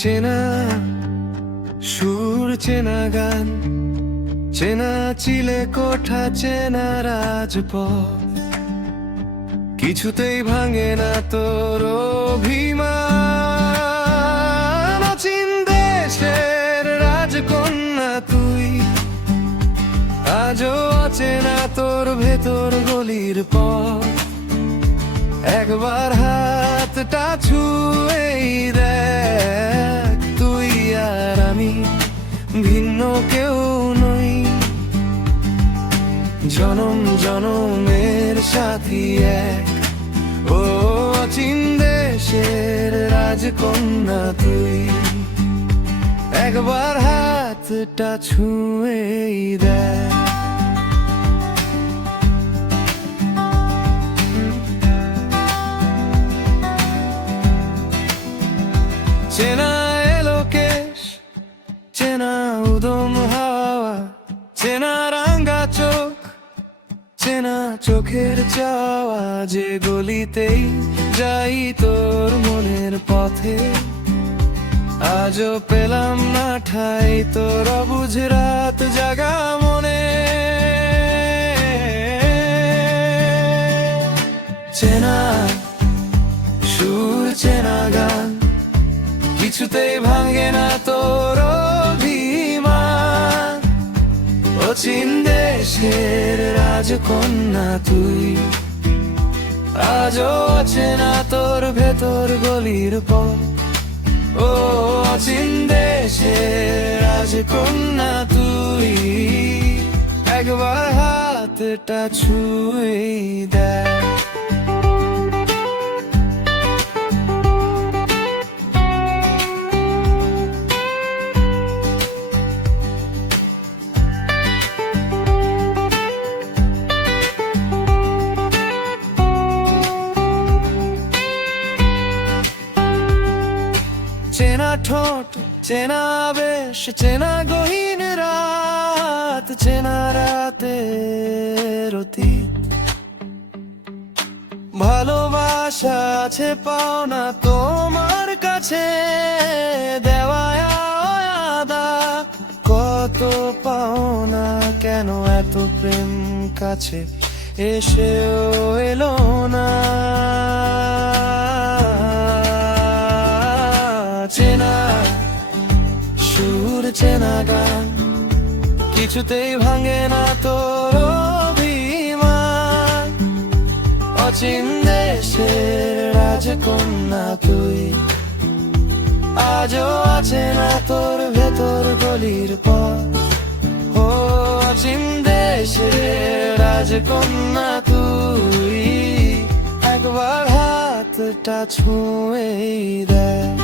চেনা সুর, চেনা গান, চেনা চিলে কোঠা, চেনা রাজপথ, কিছুতেই ভাঙে না তোর অভিমান। অচিন দেশের রাজকন্যা তুই, আজও অচেনা তোর ভেতর গলির পথ। একবার হাতটা ছুঁয়েই দেখ, তুই আর আমি ভিন্ন কেউ নই। জনম জনমের সাথী এক, ও অচিন দেশের রাজকন্যা তুই। একবার হাতটা ছুঁয়েই দেখ। চেনা এলো কেশ, চেনা উদম হাওয়া, চেনা রাঙ্গা চোখ, চেনা চোখের চাওয়া। যে গলিতেই যাই তোর মনের পথে, আজও পেলাম না ঠাই তোর অবুঝ রাত জাগা মনে। চেনা সুর, চেনা গান, কিছুতেই ভাঙে না তোর অভিমান। অচিন দেশের রাজকন্যা তুই, আজও অচেনা তোর ভেতর গলির পথ। ও অচিন দেশের রাজকন্যা তুই, একবার হাতটা ছুঁয়েই দেখ। চেনা ঠোঁট, চেনা বেশ, চেনা গহীন রাত, চেনা রাতের অতীত। ভালোবাসা আছে পাওনা তোমার কাছে, দেওয়ায় আদা কত পাওনা। কেন এত প্রেম কাছে এসেও এলো না। চেনা সুর, চেনা গান, কিছুতেই ভাঙে না তোর অভিমান। অচিন দেশের রাজকন্যা তুই, আজও আছে না তোর ভেতর গলির পথ। ও অচিন দেশের রাজকন্যা তুই, একবার হাতটা ছুঁয়েই দেখ।